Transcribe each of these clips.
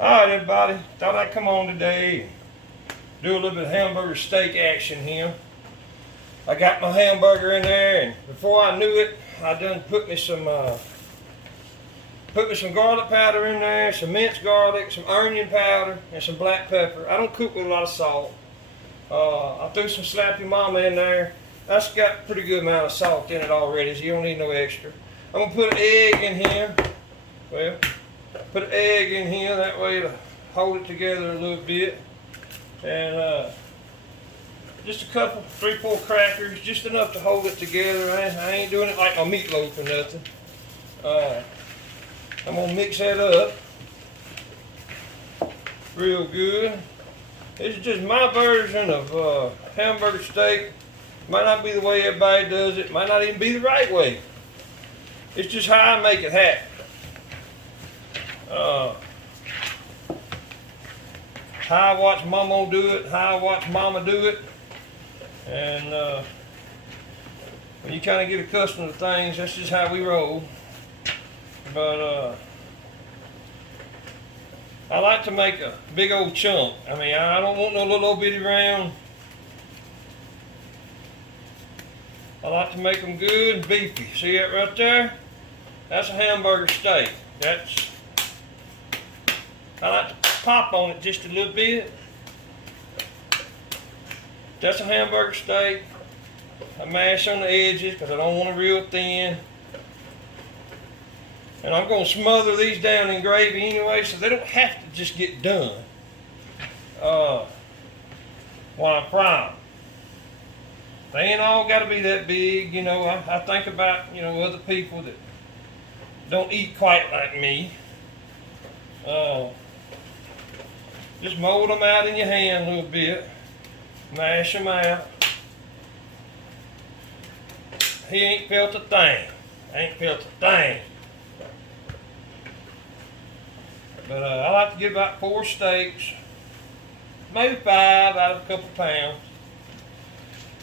Alright everybody, thought I'd come on today and do a little bit of hamburger steak action here. I got my hamburger in there, and before I knew it, I done put me some garlic powder in there, some minced garlic, some onion powder, and some black pepper. I don't cook with a lot of salt. I threw some slappy mama in there. That's got a pretty good amount of salt in it already, so you don't need no extra. I'm gonna put an egg in here. Well, put an egg in here, that way it'll hold it together a little bit. And just a couple, 3-4 crackers, just enough to hold it together. I ain't doing it like a meatloaf or nothing. I'm gonna mix that up real good. This is just my version of hamburger steak. Might not be the way everybody does it. Might not even be the right way. It's just how I make it happen. How I watch Mama do it, how I watch Mama do it. And when you kind of get accustomed to things, that's just how we roll. But I like to make a big old chunk. I mean, I don't want no little old bitty round. I like to make them good and beefy. See that right there? That's a hamburger steak. I like to pop on it just a little bit. That's a hamburger steak. I mash on the edges because I don't want it real thin. And I'm going to smother these down in gravy anyway, so they don't have to just get done while I'm frying. They ain't all got to be that big, you know. I think about, you know, other people that don't eat quite like me. Just mold them out in your hand a little bit. Mash them out. He ain't felt a thing. Ain't felt a thing. But I like to get about 4 steaks. Maybe 5 out of a couple pounds.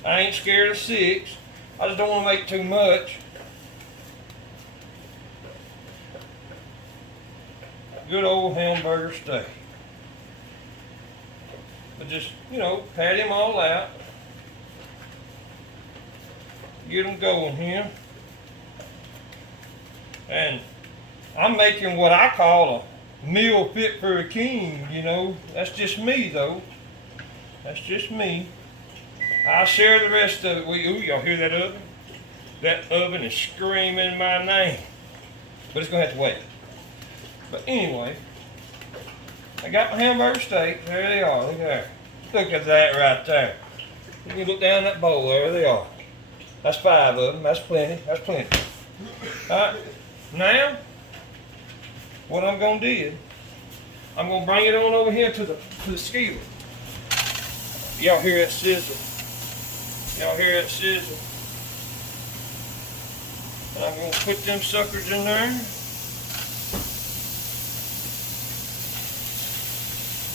I ain't scared of 6. I just don't want to make too much. Good old hamburger steak. But just, you know, pat him all out. Get them going here. And I'm making what I call a meal fit for a king, you know. That's just me, though. That's just me. I'll share the rest of it with you. Ooh, y'all hear that oven? That oven is screaming my name. But it's going to have to wait. But anyway, I got my hamburger steaks. There they are. Look at that. Look at that right there. You can look down that bowl. There they are. That's 5 of them. That's plenty. That's plenty. All right. Now, what I'm going to do, I'm going to bring it on over here to the skillet. Y'all hear that sizzle? Y'all hear that sizzle? And I'm going to put them suckers in there.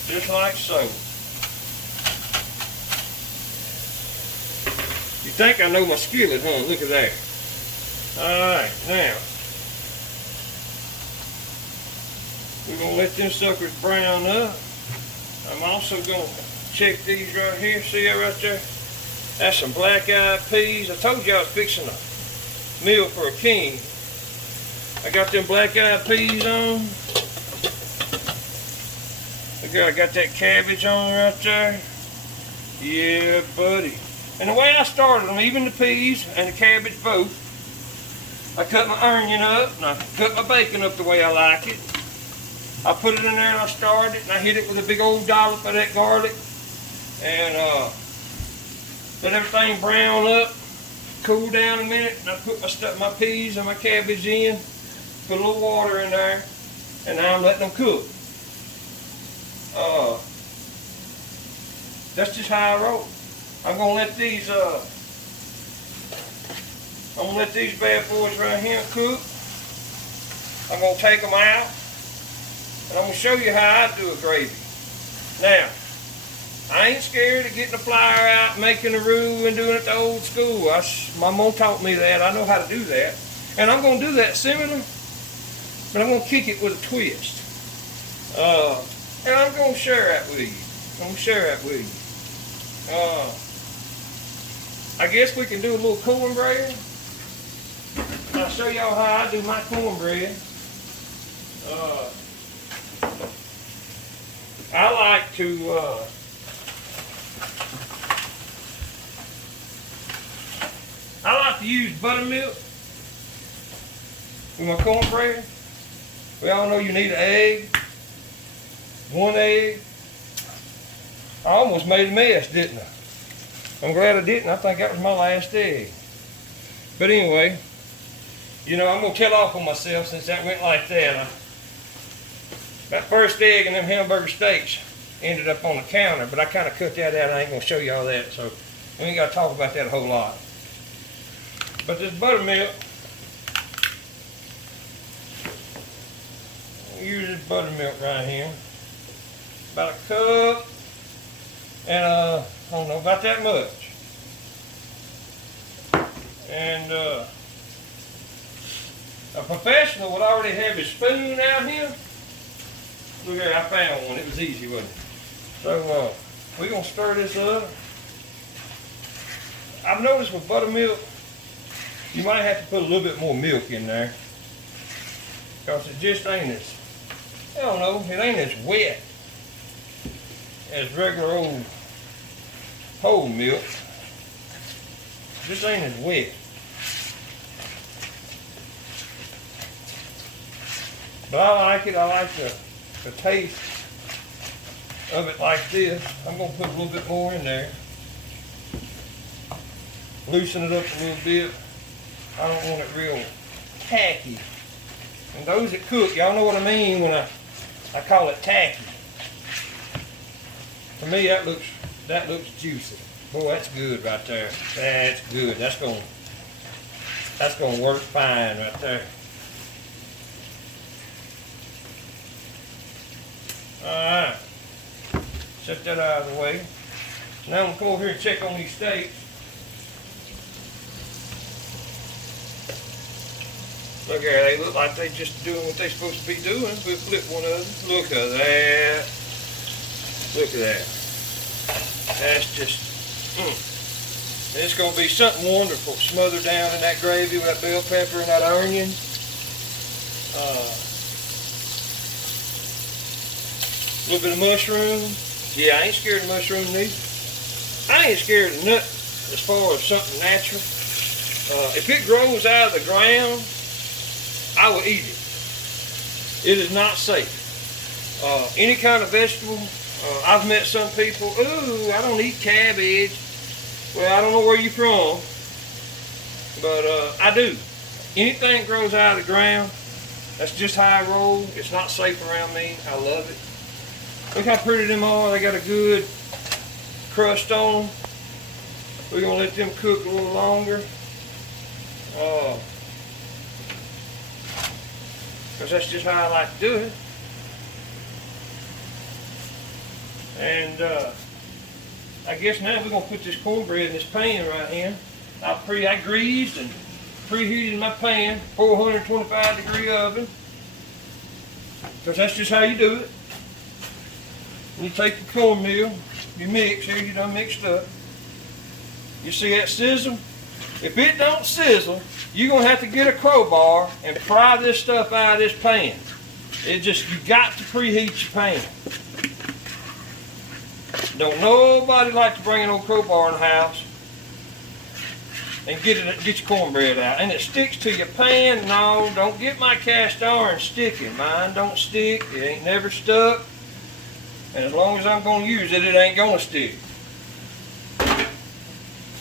Just like so. You think I know my skillet, huh? Look at that. Alright, now we're going to let them suckers brown up. I'm also going to check these right here. See that right there? That's some black-eyed peas. I told you I was fixing a meal for a king. I got them black-eyed peas on. Look, I got that cabbage on right there. Yeah, buddy. And the way I started them, even the peas and the cabbage both, I cut my onion up and I cut my bacon up the way I like it. I put it in there and I started it and I hit it with a big old dollop of that garlic. And let everything brown up, cool down a minute, and I put my peas and my cabbage in, put a little water in there, and now I'm letting them cook. That's just how I roll. I'm gonna let these bad boys right here cook. I'm gonna take them out, and I'm gonna show you how I do a gravy. Now, I ain't scared of getting the flour out, making a roux, and doing it the old school. My mom taught me that. I know how to do that, and I'm gonna do that similar, but I'm gonna kick it with a twist. And I'm gonna share that with you. I'm gonna share that with you. I guess we can do a little cornbread. I'll show y'all how I do my cornbread. I like to use buttermilk with my cornbread. We all know you need an egg. 1 egg. I almost made a mess, didn't I? I'm glad I didn't. I think that was my last egg. But anyway, you know, I'm going to tell off on myself since that went like that. That first egg and them hamburger steaks ended up on the counter, but I kind of cut that out. I ain't going to show you all that, so we ain't got to talk about that a whole lot. But this buttermilk, use this buttermilk right here. About a cup, and I don't know, about that much. And a professional would already have his spoon out here. Look here, I found one. It was easy, wasn't it? So we're going to stir this up. I've noticed with buttermilk, you might have to put a little bit more milk in there. Because it just ain't as, I don't know, it ain't as wet as regular old whole milk. It just ain't as wet. But I like it. I like the taste of it like this. I'm going to put a little bit more in there. Loosen it up a little bit. I don't want it real tacky. And those that cook, y'all know what I mean when I call it tacky. For me, that looks juicy. Boy, that's good right there. That's good. That's gonna work fine right there. Alright. Set that out of the way. Now I'm gonna come over here and check on these steaks. Look here, they look like they just doing what they're supposed to be doing. We'll flip one of them. Look at that. Look at that. That's just, It's going to be something wonderful smothered down in that gravy with that bell pepper and that onion. A little bit of mushroom. Yeah, I ain't scared of mushroom neither. I ain't scared of nothing as far as something natural. If it grows out of the ground, I will eat it. It is not safe. Any kind of vegetable. I've met some people, ooh, I don't eat cabbage. Well, I don't know where you're from, but I do. Anything that grows out of the ground, that's just how I roll. It's not safe around me. I love it. Look how pretty them are. They got a good crust on them. We're going to let them cook a little longer. Because that's just how I like to do it. And I guess now we're going to put this cornbread in this pan right here. I greased and preheated my pan, 425 degree oven. Because that's just how you do it. You take your cornmeal, you mix, here you done mixed up. You see that sizzle? If it don't sizzle, you're going to have to get a crowbar and pry this stuff out of this pan. You got to preheat your pan. Don't nobody like to bring an old crowbar in the house and get your cornbread out. And it sticks to your pan. No, don't get my cast iron sticking. Mine don't stick. It ain't never stuck. And as long as I'm going to use it, it ain't going to stick.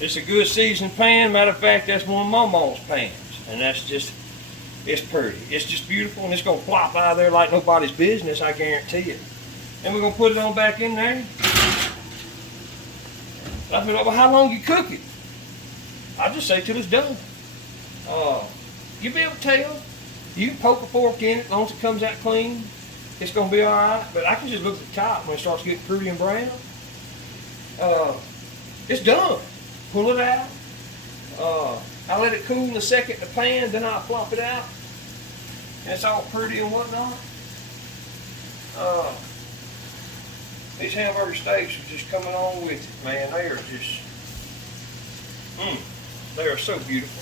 It's a good seasoned pan. Matter of fact, that's one of my mom's pans. And that's just, it's pretty. It's just beautiful, and it's going to plop out of there like nobody's business, I guarantee you. And we're going to put it on back in there. I said, well, how long you cook it? I just say till it's done. You'll be able to tell. You can poke a fork in it as long as it comes out clean. It's going to be all right. But I can just look at the top when it starts getting pretty and brown. It's done. Pull it out. I let it cool in a second in the pan, then I'll flop it out. And it's all pretty and whatnot. These hamburger steaks are just coming on with it, man. They are just, they are so beautiful.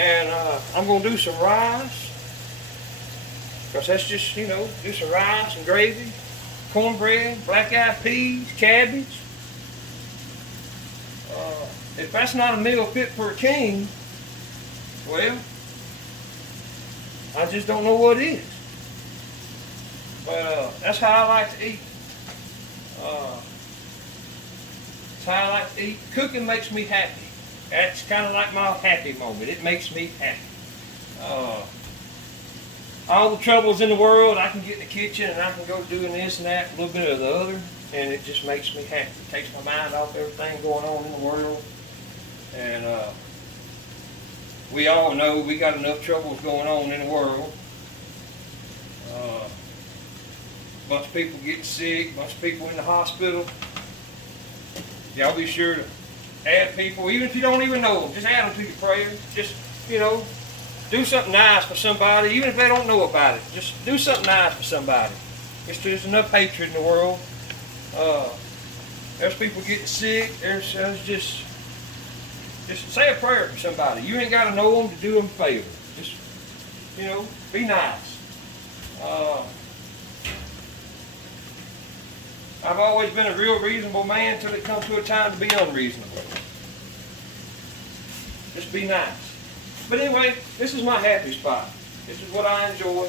And I'm gonna do some rice, because that's just, you know, do some rice and gravy, cornbread, black-eyed peas, cabbage. If that's not a meal fit for a king, well, I just don't know what is. But that's how I like to eat. That's how I like to eat. Cooking makes me happy. That's kind of like my happy moment. It makes me happy. All the troubles in the world, I can get in the kitchen and I can go doing this and that, a little bit of the other, and it just makes me happy. It takes my mind off everything going on in the world. And we all know we got enough troubles going on in the world. Bunch of people getting sick, bunch of people in the hospital. Y'all be sure to add people, even if you don't even know them, just add them to your prayers. Just, you know, do something nice for somebody, even if they don't know about it. Just do something nice for somebody. There's enough hatred in the world. There's people getting sick. There's just say a prayer for somebody. You ain't got to know them to do them a favor. Just, you know, be nice. I've always been a real reasonable man until it comes to a time to be unreasonable. Just be nice. But anyway, this is my happy spot. This is what I enjoy.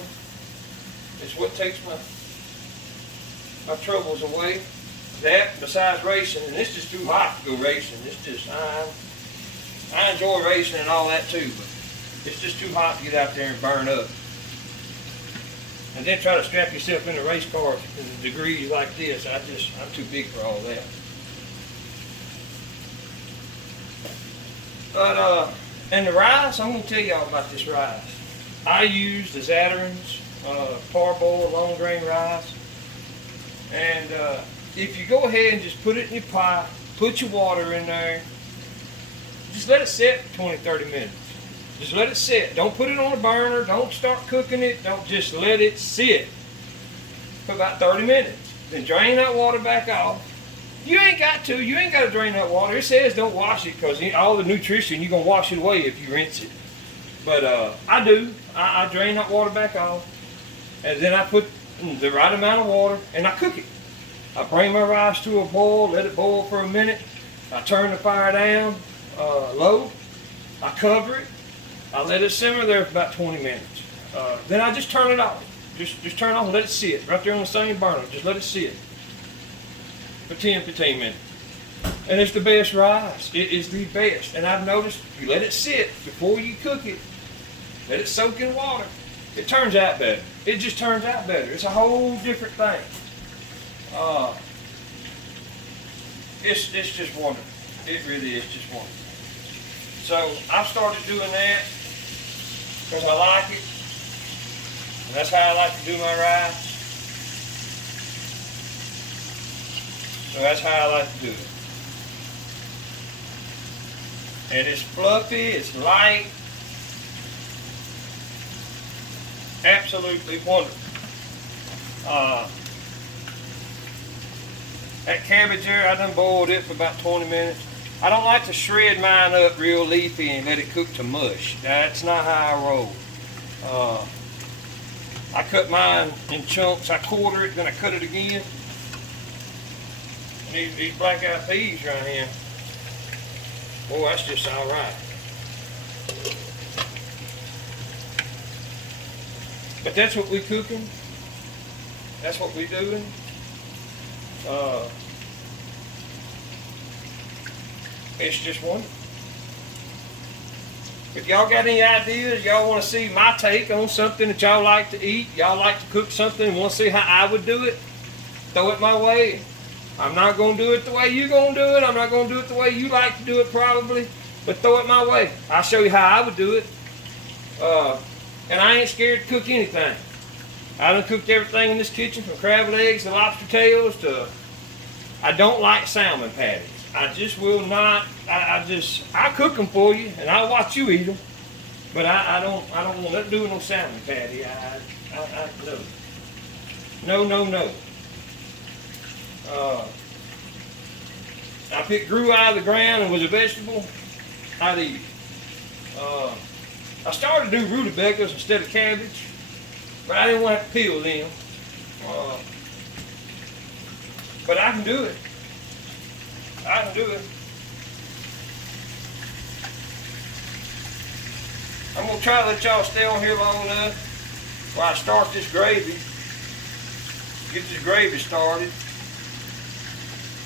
It's what takes my troubles away. That, besides racing, and it's just too hot to go racing. It's just, I enjoy racing and all that too, but it's just too hot to get out there and burn up. And then try to strap yourself in a race car in degrees like this. I'm too big for all that. But, and the rice, I'm going to tell y'all about this rice. I use the Zatarain's parboiled long grain rice. And if you go ahead and just put it in your pot, put your water in there, just let it sit for 20, 30 minutes. Just let it sit. Don't put it on the burner. Don't start cooking it. Don't, just let it sit for about 30 minutes. Then drain that water back off. You ain't got to. You ain't got to drain that water. It says don't wash it because all the nutrition, you're going to wash it away if you rinse it. But I do. I drain that water back off. And then I put the right amount of water and I cook it. I bring my rice to a boil, let it boil for a minute. I turn the fire down low. I cover it. I let it simmer there for about 20 minutes. Then I just turn it off. Just turn it off and let it sit right there on the same burner. Just let it sit for 10, 15 minutes. And it's the best rice. It is the best. And I've noticed if you let it sit before you cook it, let it soak in water, it turns out better. It just turns out better. It's a whole different thing. It's just wonderful. It really is just wonderful. So I've started doing that because I like it. And that's how I like to do my rice. So that's how I like to do it. And it's fluffy, it's light. Absolutely wonderful. That cabbage there, I done boiled it for about 20 minutes. I don't like to shred mine up real leafy and let it cook to mush. That's not how I roll. I cut mine in chunks. I quarter it, then I cut it again. And these black-eyed peas right here, boy, that's just all right. But that's what we cooking. That's what we doing. It's just wonderful. If y'all got any ideas, y'all want to see my take on something that y'all like to eat, y'all like to cook something and want to see how I would do it, throw it my way. I'm not going to do it the way you're going to do it. I'm not going to do it the way you like to do it probably, but throw it my way. I'll show you how I would do it. And I ain't scared to cook anything. I done cooked everything in this kitchen from crab legs to lobster tails to, I don't like salmon patties. I just will not, I cook them for you and I'll watch you eat them. But I don't want to do no salmon patty. No. If it grew out of the ground and was a vegetable, I'd eat it. I started to do rutabagas instead of cabbage, but I didn't want to have to peel them. But I can do it. I can do it. I'm going to try to let y'all stay on here long enough while I start this gravy. Get this gravy started.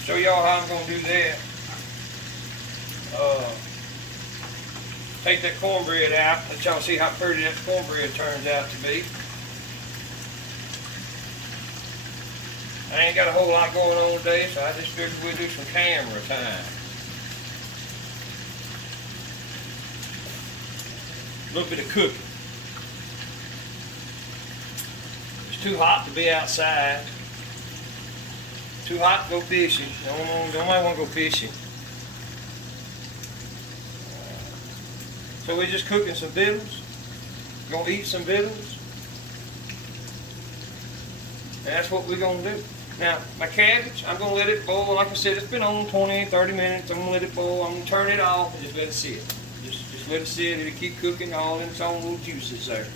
Show y'all how I'm going to do that. Take that cornbread out. Let y'all see how pretty that cornbread turns out to be. I ain't got a whole lot going on today, so I just figured we'd do some camera time. A little bit of cooking. It's too hot to be outside. Too hot to go fishing. Nobody want to go fishing. So we're just cooking some victuals. Gonna eat some victuals. And that's what we're gonna do. Now, my cabbage, I'm gonna let it boil. Like I said, it's been on 20, 30 minutes. I'm gonna let it boil. I'm gonna turn it off and just let it sit. Just let it sit. It'll keep cooking all in its own little juices there.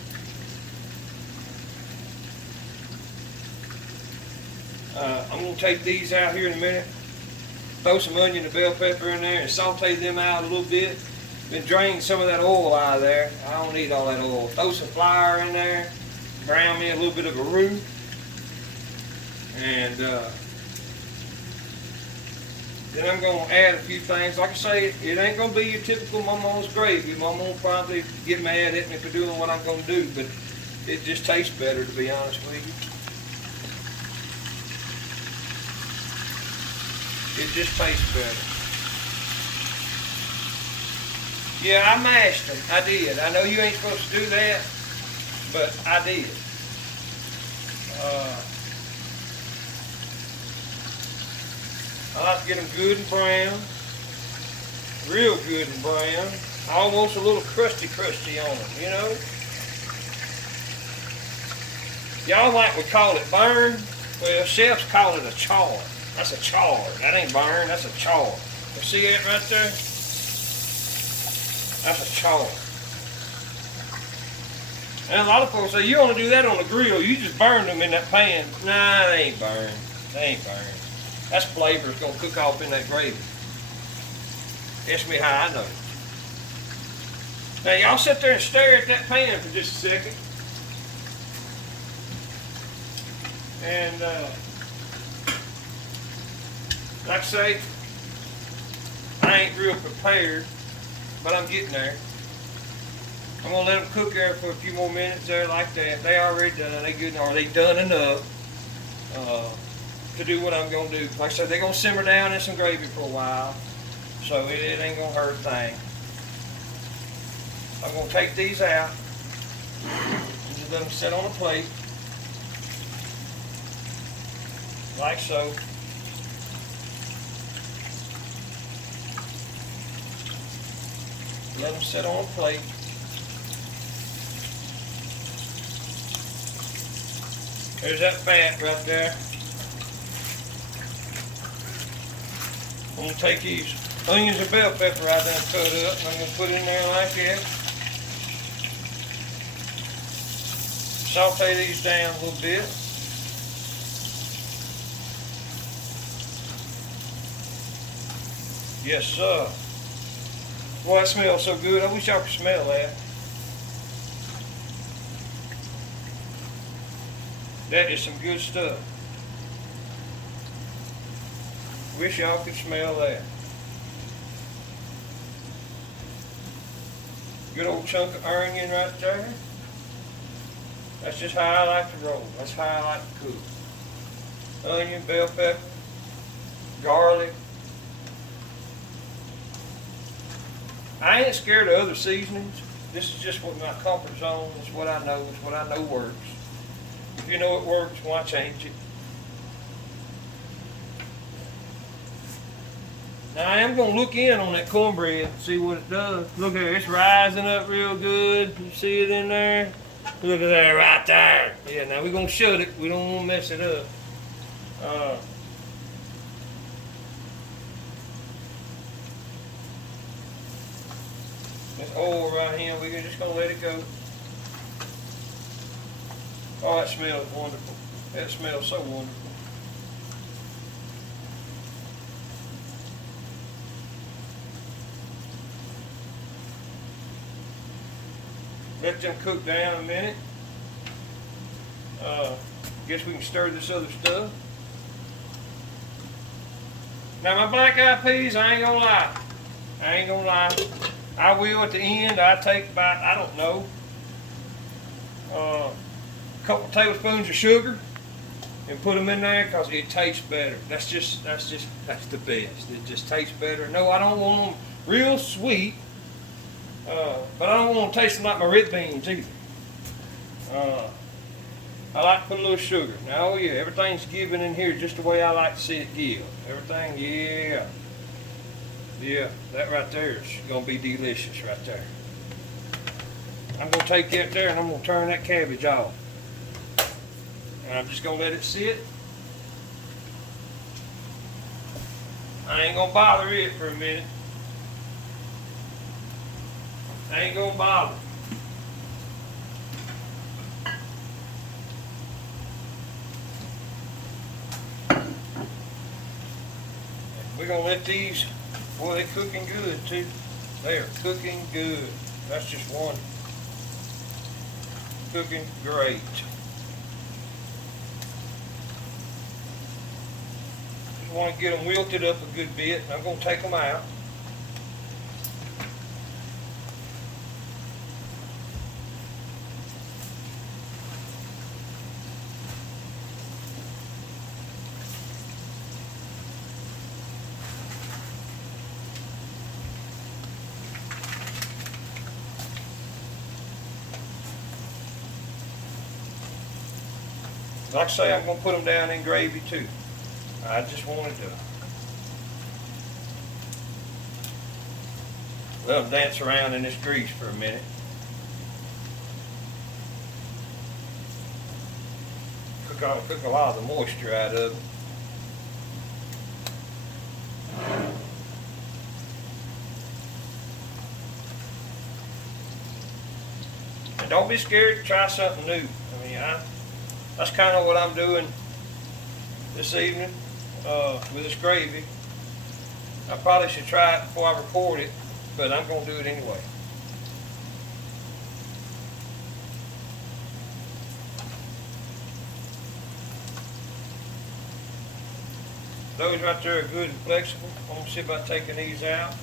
I'm going to take these out here in a minute, throw some onion and bell pepper in there and saute them out a little bit. Then drain some of that oil out of there. I don't need all that oil. Throw some flour in there, brown me a little bit of a roux. And then I'm going to add a few things. Like I say, it ain't going to be your typical Mama's gravy. Mama will probably get mad at me for doing what I'm going to do, but it just tastes better, to be honest with you. It just tastes better. Yeah, I mashed them. I did. I know you ain't supposed to do that, but I did. I like to get them good and brown. Real good and brown. Almost a little crusty on them, you know? Y'all might would call it burn. Well, chefs call it a char. That's a char. That ain't burn, that's a char. You see that right there? That's a char. And a lot of folks say, you want to do that on the grill, you just burn them in that pan. Nah, they ain't burned. They ain't burned. That's flavor that's going to cook off in that gravy. Ask me how I know. Now y'all sit there and stare at that pan for just a second. And like I say, I ain't real prepared, but I'm getting there. I'm gonna let them cook there for a few more minutes there like that. They already done. They good, or they done enough to do what I'm gonna do. Like I said, they're gonna simmer down in some gravy for a while, so it ain't gonna hurt a thing. I'm gonna take these out and just let them sit on a plate, like so. Let them sit on a plate. There's that fat right there. I'm going to take these onions and bell pepper right there and cut up, and I'm going to put in there like that. Saute these down a little bit. Yes, sir. Boy, that smells so good. I wish y'all could smell that. That is some good stuff. Wish y'all could smell that. Good old chunk of onion right there. That's just how I like to roll. That's how I like to cook. Onion, bell pepper, garlic. I ain't scared of other seasonings. This is just what my comfort zone is, what I know. It's what I know works. If you know it works, why change it? Now I am going to look in on that cornbread and see what it does. Look at it, it's rising up real good. You see it in there? Look at that right there. Yeah, now we're going to shut it. We don't want to mess it up. This oil right here, we're just gonna let it go. Oh, that smells wonderful. That smells so wonderful. Let them cook down a minute. Guess we can stir this other stuff. Now my black-eyed peas, I ain't gonna lie. I will at the end. I take about, I don't know, a couple tablespoons of sugar and put them in there because it tastes better. That's the best. It just tastes better. No, I don't want them real sweet, but I don't want them tasting like my red beans either. I like to put a little sugar. Now, oh yeah, everything's given in here just the way I like to see it give. Everything, yeah. Yeah, that right there is going to be delicious right there. I'm going to take that there and I'm going to turn that cabbage off. And I'm just going to let it sit. I ain't going to bother it for a minute. I ain't going to bother. We're going to let these, boy, they're cooking good too. They are cooking good. That's just one. Cooking great. Just want to get them wilted up a good bit. I'm going to take them out. Like I say, I'm going to put them down in gravy too. I just wanted to let them dance around in this grease for a minute. Cook a lot of the moisture out of them. And don't be scared to try something new. I mean, that's kind of what I'm doing this evening with this gravy. I probably should try it before I record it, but I'm going to do it anyway. Those right there are good and flexible. I'm going to see about taking these out.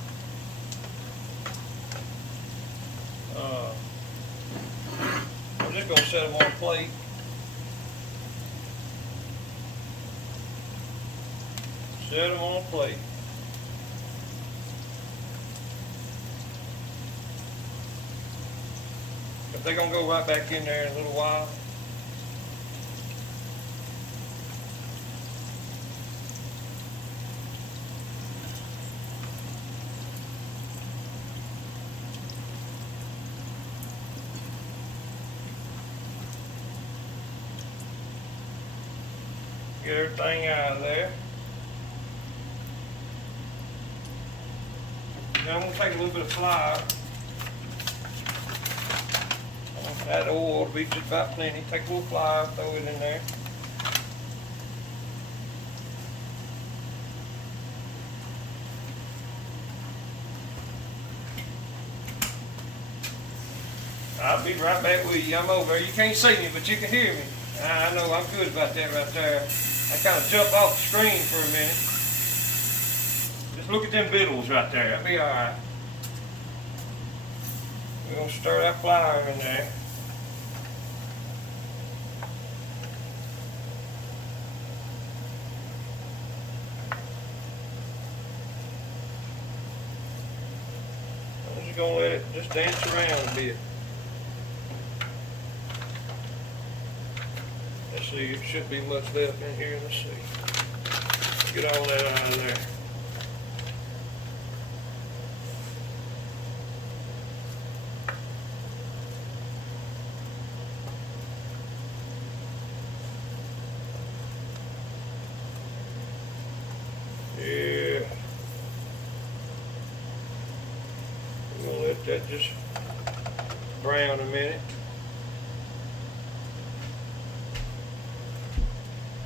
I'm just going to set them on a plate. Set them on a plate. But they're going to go right back in there in a little while. Get everything out of there. Now I'm going to take a little bit of flour. That oil will be just about plenty. Take a little flour, throw it in there. I'll be right back with you. I'm over there. You can't see me, but you can hear me. I know I'm good about that right there. I kind of jumped off the screen for a minute. Just look at them vittles right there. That'll be all right. We're going to stir that flour in there. I'm just going to let it just dance around a bit. Let's see, it shouldn't be much left in here. Let's see. Get all that out of there. Yeah. We're going to let that it just brown a minute.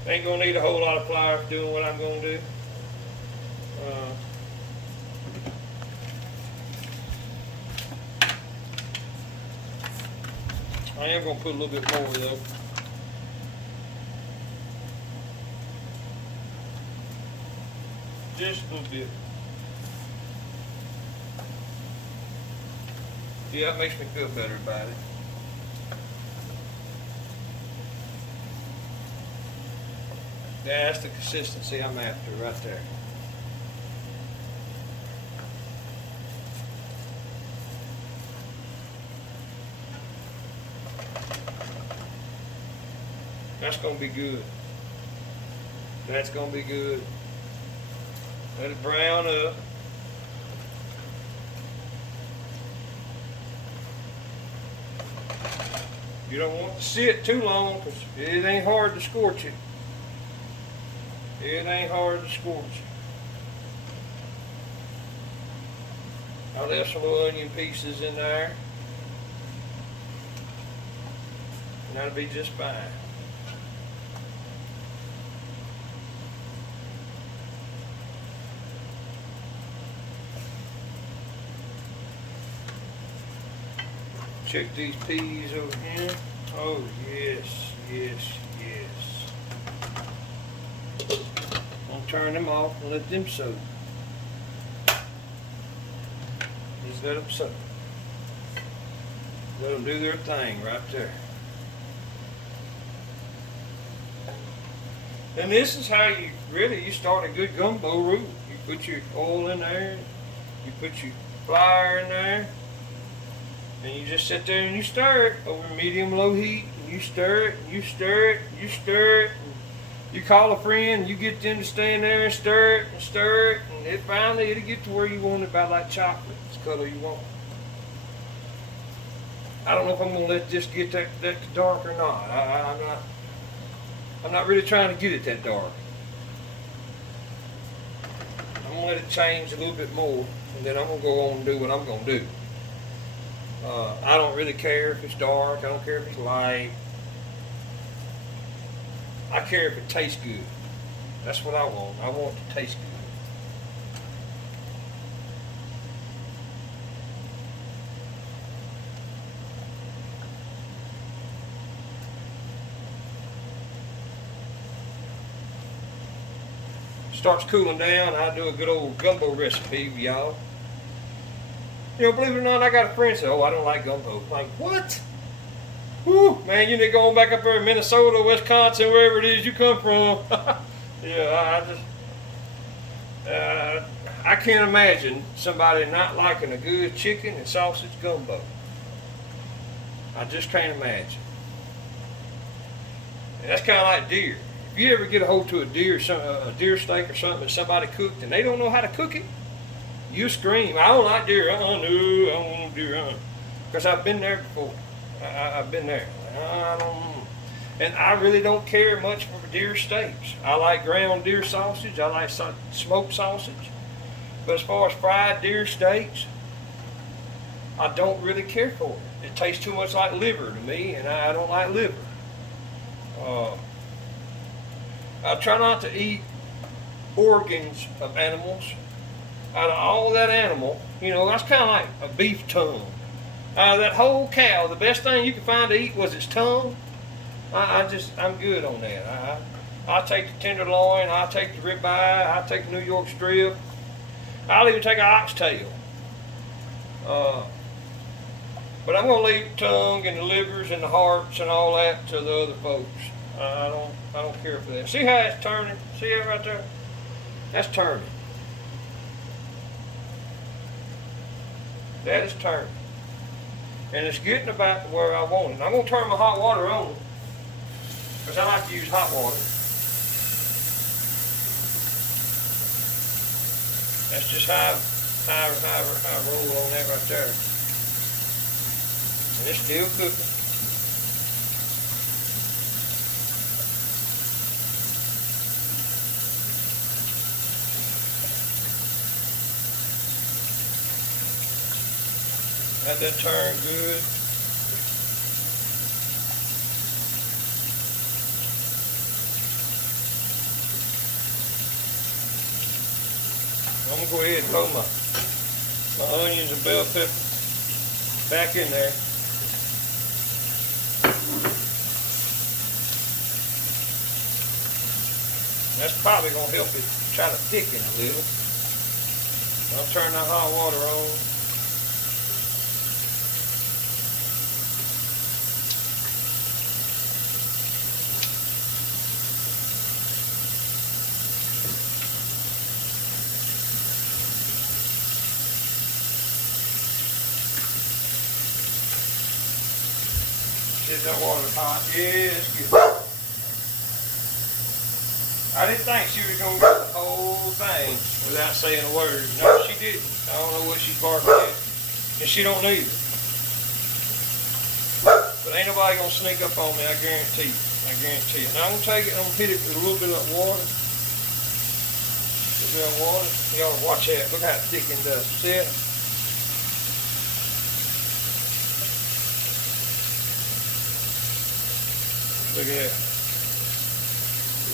Ain't gonna need a whole lot of flour for doing what I'm gonna do. I am gonna put a little bit more though. Just a little bit. Yeah, that makes me feel better about it. Yeah, that's the consistency I'm after right there. That's gonna be good. That's gonna be good. Let it brown up. You don't want to sit too long because it ain't hard to scorch it. It ain't hard to scorch. I left some little onion pieces in there. And that'll be just fine. Check these peas over here. Oh yes, yes, yes. I'll turn them off and let them soak. Just let them soak. Let them do their thing right there. And this is how you start a good gumbo roux. You put your oil in there, you put your flour in there, and you just sit there and you stir it over medium-low heat. And you stir it, and you stir it, and you stir it. And you call a friend, and you get them to stand there and stir it, and stir it. And finally it'll get to where you want it, about like chocolate. It's the color you want. I don't know if I'm going to let this get that dark or not. I'm not really trying to get it that dark. I'm going to let it change a little bit more, and then I'm going to go on and do what I'm going to do. I don't really care if it's dark. I don't care if it's light. I care if it tastes good. That's what I want. I want it to taste good. Starts cooling down, I do a good old gumbo recipe with y'all. You know, believe it or not, I got a friend say, "Oh, I don't like gumbo." I'm like, what? Whew, man, you need to go back up there in Minnesota, Wisconsin, wherever it is you come from. Yeah, I can't imagine somebody not liking a good chicken and sausage gumbo. I just can't imagine. And that's kind of like deer. If you ever get a hold to a deer steak or something that somebody cooked and they don't know how to cook it, you scream, "I don't like deer, no, I don't want deer, Because I've been there before. I've been there. I don't. And I really don't care much for deer steaks. I like ground deer sausage. I like smoked sausage. But as far as fried deer steaks, I don't really care for it. It tastes too much like liver to me, and I don't like liver. I try not to eat organs of animals. Out of all that animal, you know, that's kind of like a beef tongue. Out of that whole cow, the best thing you can find to eat was its tongue. I'm good on that. I'll take the tenderloin, I'll take the ribeye, I'll take the New York strip. I'll even take an oxtail. But I'm going to leave the tongue and the livers and the hearts and all that to the other folks. I don't care for that. See how it's turning? See it right there? That's turning. That is turning. And it's getting about where I want it. I'm going to turn my hot water on because I like to use hot water. That's just how I roll on that right there. And it's still cooking. Let that turn good. I'm gonna go ahead and throw my onions and bell pepper back in there. That's probably gonna help it try to thicken a little. I'll turn that hot water on. Get that water hot. Yeah, it's good. I didn't think she was going to get the whole thing without saying a word. No, she didn't. I don't know what she's barking at. And she don't need it. But ain't nobody going to sneak up on me, I guarantee you. I guarantee you. Now I'm going to take it, I'm going to hit it with a little bit of water. A little bit of water. Y'all watch that. Look how it thickened up. See it? Look at that.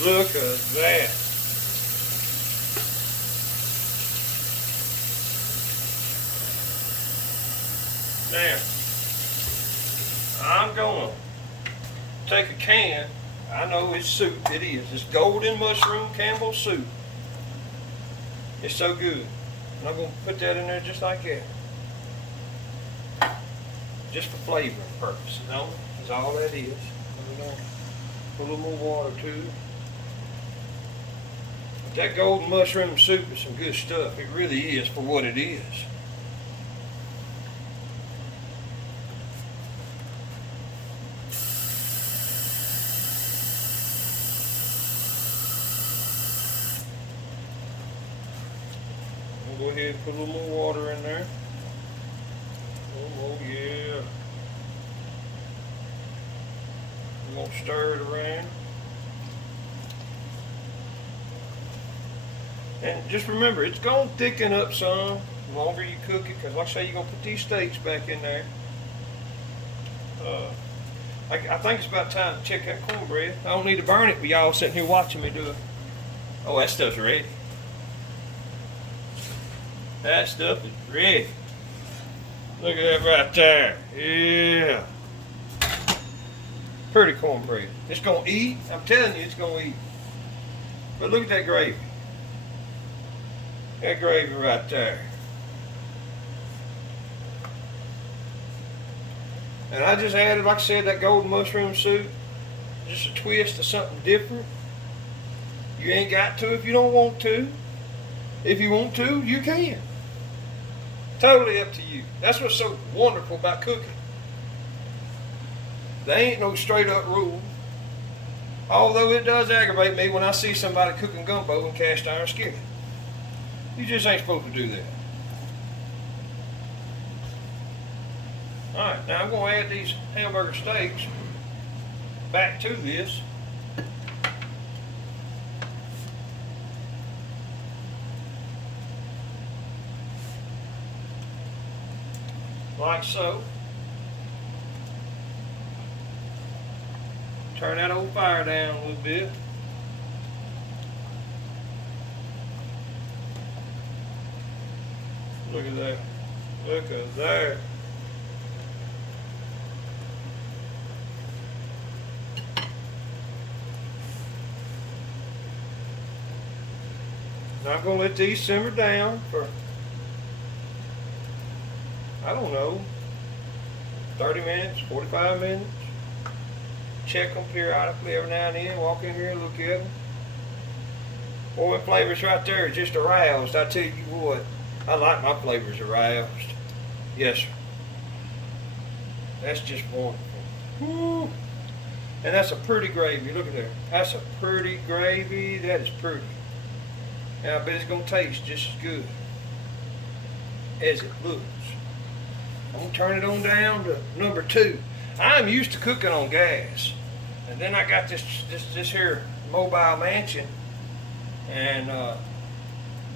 Look at that. Now, I'm going to take a can. I know it's soup. It is. It's golden mushroom Campbell soup. It's so good. And I'm going to put that in there just like that. Just for flavoring purposes. No, that's all that is. Put a little more water too. But that golden mushroom soup is some good stuff. It really is for what it is. Go ahead and put a little more water in there. Oh yeah. We're going to stir it around. And just remember, it's going to thicken up some the longer you cook it, because like I say, you're going to put these steaks back in there. I think it's about time to check that cornbread. I don't need to burn it, but y'all sitting here watching me do it. Oh, that stuff's ready. That stuff is ready. Look at that right there. Yeah. Pretty cornbread. It's going to eat. I'm telling you, it's going to eat. But look at that gravy. That gravy right there. And I just added, like I said, that golden mushroom soup. Just a twist of something different. You ain't got to if you don't want to. If you want to, you can. Totally up to you. That's what's so wonderful about cooking. There ain't no straight up rule. Although it does aggravate me when I see somebody cooking gumbo in cast iron skillet. You just ain't supposed to do that. Alright, now I'm going to add these hamburger steaks back to this. Like so. Turn that old fire down a little bit. Look at that. Look at that. Now I'm going to let these simmer down for, I don't know, 30 minutes, 45 minutes. Check them periodically every now and then. Walk in here and look at them. Boy, flavors right there just aroused. I tell you what, I like my flavors aroused. Yes, sir. That's just wonderful. Woo. And that's a pretty gravy. Look at there. That's a pretty gravy. That is pretty. And I bet it's going to taste just as good as it looks. I'm going to turn it on down to number 2. I'm used to cooking on gas. And then I got this here mobile mansion. And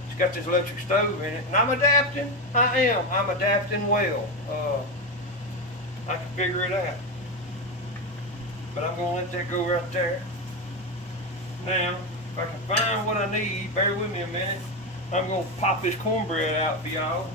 it's got this electric stove in it, and I'm adapting. I'm adapting well. I can figure it out. But I'm gonna let that go right there. Now, if I can find what I need, bear with me a minute. I'm gonna pop this cornbread out for y'all.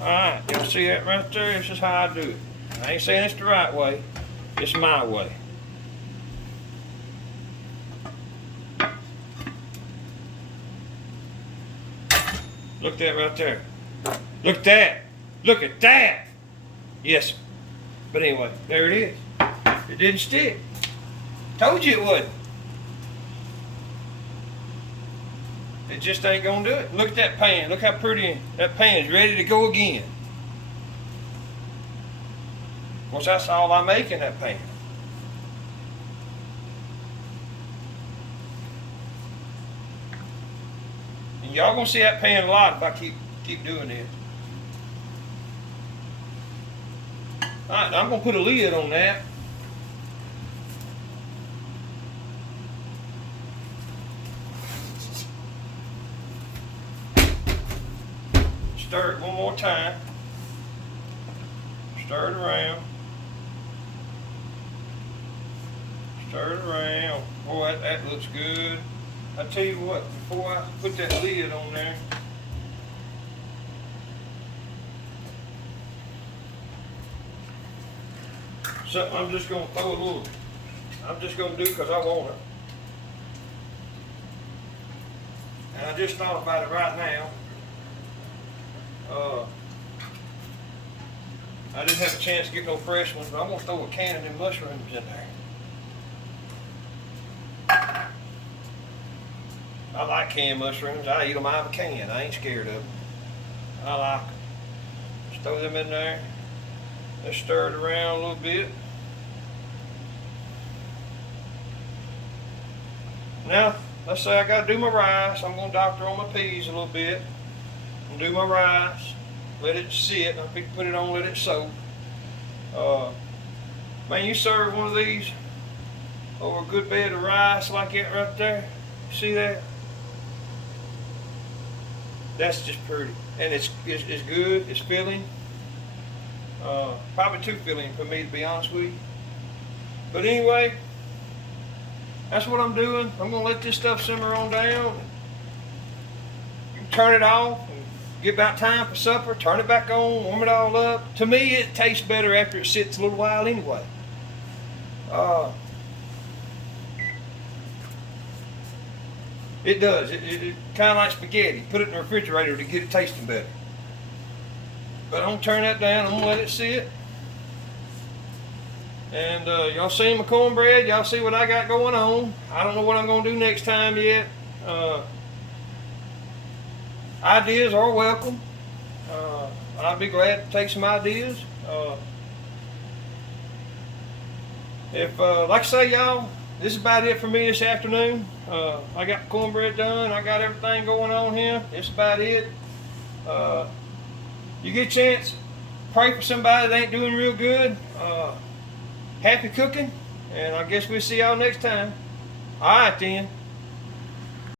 Alright, y'all see that right there? This is how I do it. I ain't saying it's the right way, it's my way. Look at that right there. Look at that. Look at that. Yes. But anyway, there it is. It didn't stick. Told you it wouldn't. It just ain't gonna do it. Look at that pan. Look how pretty that pan is, ready to go again. Of course, that's all I make in that pan. And y'all gonna see that pan a lot if I keep doing this. Alright, I'm gonna put a lid on that. Stir it one more time. Stir it around. Stir it around. Boy, that looks good. I tell you what, before I put that lid on there, something I'm just gonna throw a little. I'm just gonna do because I want it. And I just thought about it right now. I didn't have a chance to get no fresh ones, but I'm gonna throw a can of them mushrooms in there. I like canned mushrooms. I eat them out of a can. I ain't scared of them. I like them. Just throw them in there. Let's stir it around a little bit. Now, let's say I gotta do my rice. I'm gonna doctor on my peas a little bit. I'm gonna do my rice. Let it sit. I'll put it on, let it soak. Man, you serve one of these over a good bed of rice like that right there. See that? That's just pretty, and it's good. It's filling. Probably too filling for me, to be honest with you. But anyway, that's what I'm doing. I'm gonna let this stuff simmer on down. You can turn it off and get about time for supper. Turn it back on. Warm it all up. To me, it tastes better after it sits a little while anyway. It does. It kind of like spaghetti. Put it in the refrigerator to get it tasting better. But I'm gonna turn that down. I'm gonna let it sit. And y'all seen my cornbread. Y'all see what I got going on. I don't know what I'm gonna do next time yet. Ideas are welcome. I'd be glad to take some ideas. Like I say, y'all, this is about it for me this afternoon. I got the cornbread done. I got everything going on here. That's about it. You get a chance, pray for somebody that ain't doing real good. Happy cooking, and I guess we'll see y'all next time. All right then.